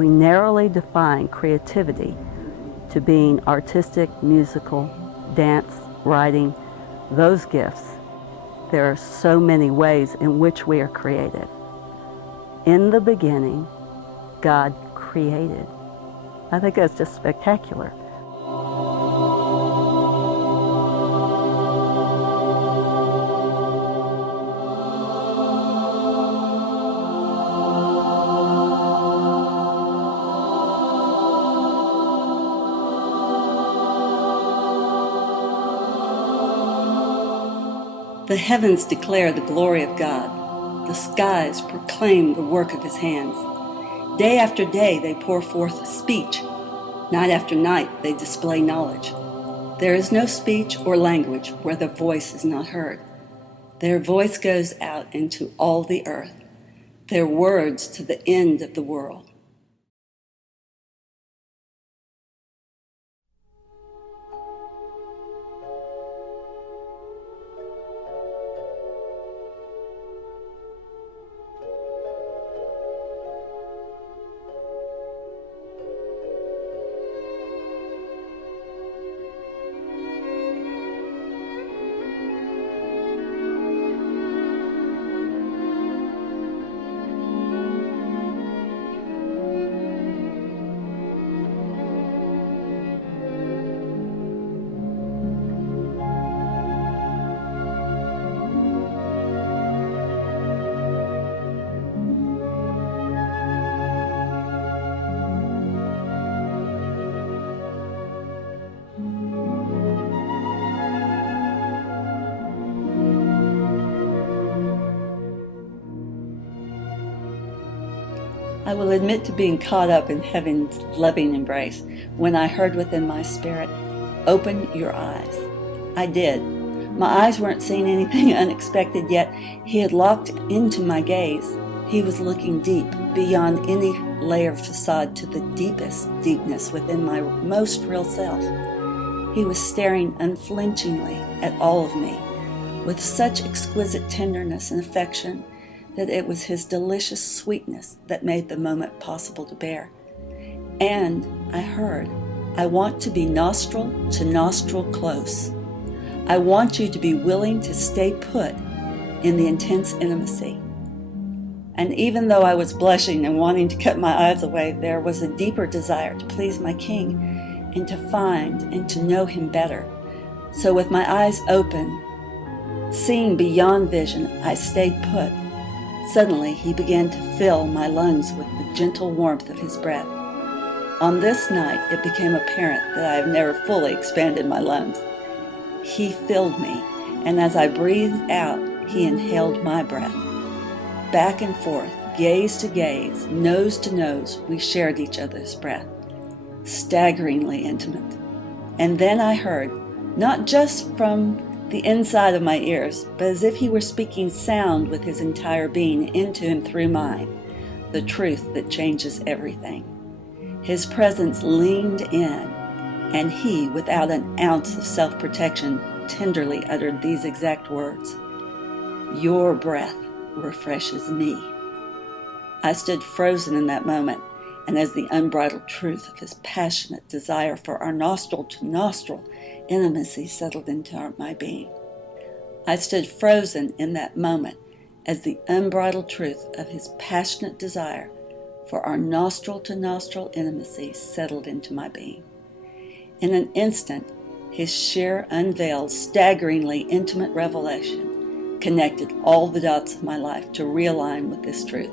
we narrowly define creativity to being artistic, musical, dance, writing, those gifts. There are so many ways in which we are created. In the beginning, God created. I think that's just spectacular. The heavens declare the glory of God. The skies proclaim the work of his hands. Day after day they pour forth speech. Night after night they display knowledge. There is no speech or language where the voice is not heard. Their voice goes out into all the earth, their words to the end of the world. I will admit to being caught up in heaven's loving embrace when I heard within my spirit, "Open your eyes." I did. My eyes weren't seeing anything unexpected, yet he had locked into my gaze. He was looking deep, beyond any layer of facade, to the deepest deepness within my most real self. He was staring unflinchingly at all of me, with such exquisite tenderness and affection that it was his delicious sweetness that made the moment possible to bear. And I heard, "I want to be nostril to nostril close. I want you to be willing to stay put in the intense intimacy." And even though I was blushing and wanting to cut my eyes away, there was a deeper desire to please my king and to find and to know him better. So with my eyes open, seeing beyond vision, I stayed put. Suddenly, he began to fill my lungs with the gentle warmth of his breath. On this night, it became apparent that I have never fully expanded my lungs. He filled me, and as I breathed out, he inhaled my breath. Back and forth, gaze to gaze, nose to nose, we shared each other's breath. Staggeringly intimate. And then I heard, not just from the inside of my ears, but as if he were speaking sound with his entire being into and through mine, the truth that changes everything. His presence leaned in, and he, without an ounce of self-protection, tenderly uttered these exact words, "Your breath refreshes me." I stood frozen in that moment, and as the unbridled truth of his passionate desire for our nostril-to-nostril intimacy settled into my being. I stood frozen in that moment as the unbridled truth of his passionate desire for our nostril-to-nostril intimacy settled into my being. In an instant, his sheer, unveiled, staggeringly intimate revelation connected all the dots of my life to realign with this truth.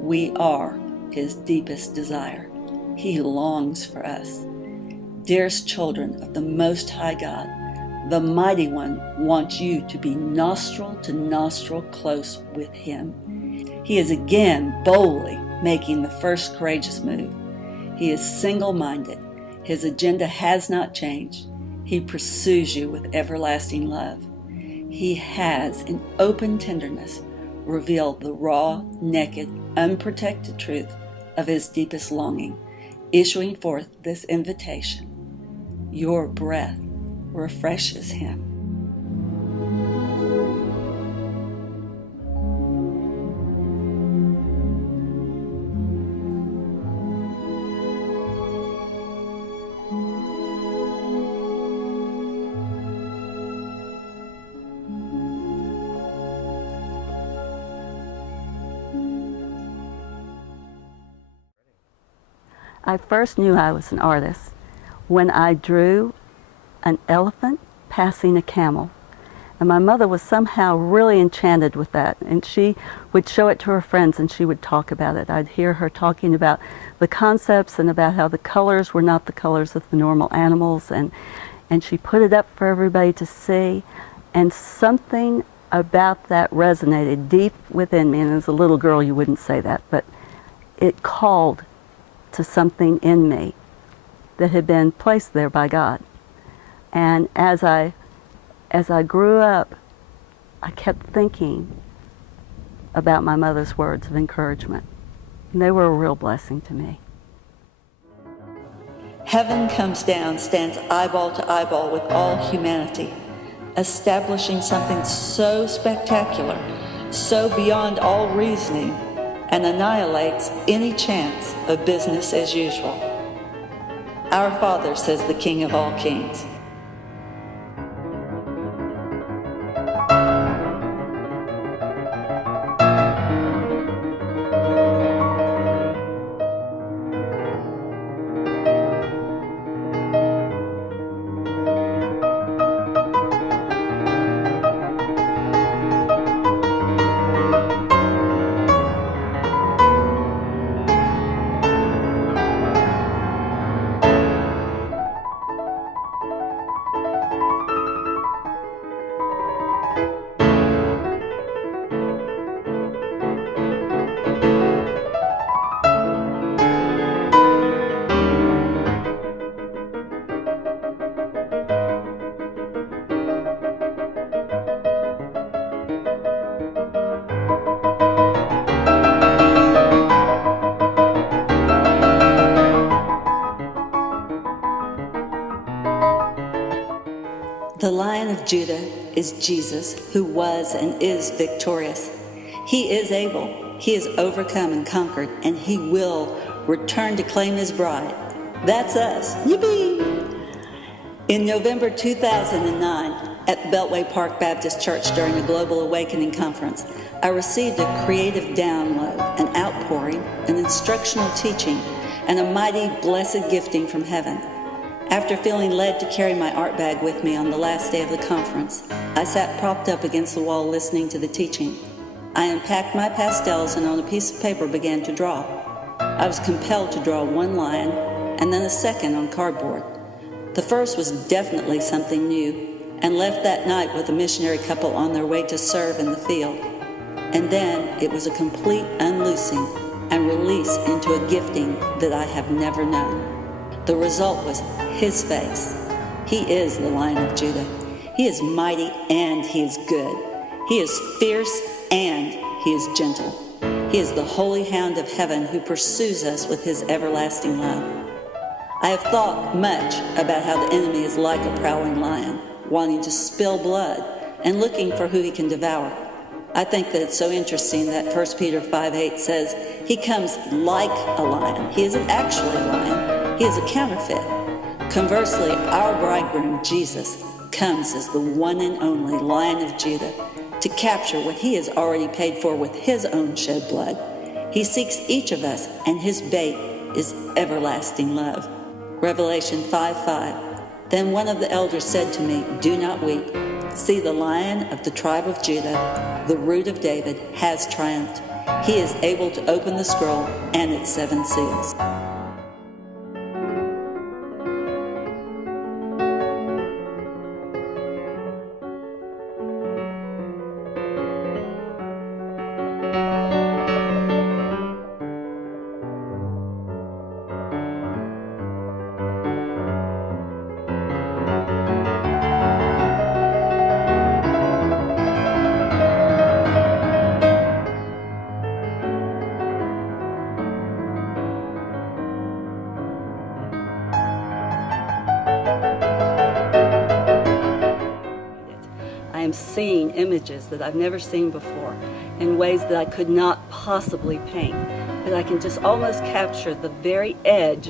We are his deepest desire. He longs for us. Dearest children of the Most High God, the Mighty One wants you to be nostril to nostril close with him. He is again boldly making the first courageous move. He is single-minded. His agenda has not changed. He pursues you with everlasting love. He has, in open tenderness, revealed the raw, naked, unprotected truth of his deepest longing, issuing forth this invitation. Your breath refreshes him. I first knew I was an artist when I drew an elephant passing a camel. And my mother was somehow really enchanted with that. And she would show it to her friends and she would talk about it. I'd hear her talking about the concepts and about how the colors were not the colors of the normal animals. And she put it up for everybody to see. And something about that resonated deep within me. And as a little girl, you wouldn't say that, but it called to something in me that had been placed there by God. And as I grew up, I kept thinking about my mother's words of encouragement. And they were a real blessing to me. Heaven comes down, stands eyeball to eyeball with all humanity, establishing something so spectacular, so beyond all reasoning, and annihilates any chance of business as usual. Our Father, says the King of all kings. The Lion of Judah is Jesus, who was and is victorious. He is able, he has overcome and conquered, and he will return to claim his bride. That's us. Yippee! In November 2009, at Beltway Park Baptist Church during a Global Awakening Conference, I received a creative download, an outpouring, an instructional teaching, and a mighty blessed gifting from heaven. After feeling led to carry my art bag with me on the last day of the conference, I sat propped up against the wall listening to the teaching. I unpacked my pastels and on a piece of paper began to draw. I was compelled to draw one lion and then a second on cardboard. The first was definitely something new and left that night with a missionary couple on their way to serve in the field. And then it was a complete unloosing and release into a gifting that I have never known. The result was his face. He is the Lion of Judah. He is mighty and he is good. He is fierce and he is gentle. He is the holy hound of heaven who pursues us with his everlasting love. I have thought much about how the enemy is like a prowling lion, wanting to spill blood and looking for who he can devour. I think that it's so interesting that 1 Peter 5:8 says, he comes like a lion. He isn't actually a lion. He is a counterfeit. Conversely, our bridegroom, Jesus, comes as the one and only Lion of Judah to capture what he has already paid for with his own shed blood. He seeks each of us, and his bait is everlasting love. Revelation 5:5. Then one of the elders said to me, do not weep. See, the Lion of the tribe of Judah, the root of David, has triumphed. He is able to open the scroll and its 7 seals. I am seeing images that I've never seen before in ways that I could not possibly paint. But I can just almost capture the very edge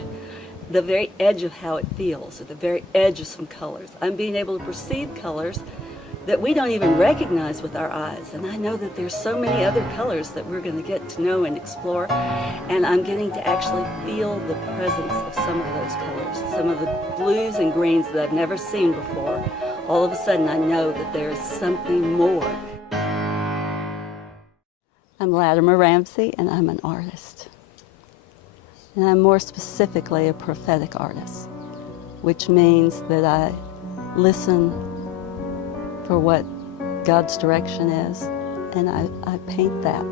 of how it feels, or the very edge of some colors. I'm being able to perceive colors that we don't even recognize with our eyes. And I know that there's so many other colors that we're going to get to know and explore. And I'm getting to actually feel the presence of some of those colors, some of the blues and greens that I've never seen before. All of a sudden, I know that there is something more. I'm Latimer Ramsey, and I'm an artist. And I'm more specifically a prophetic artist, which means that I listen for what God's direction is, and I paint that.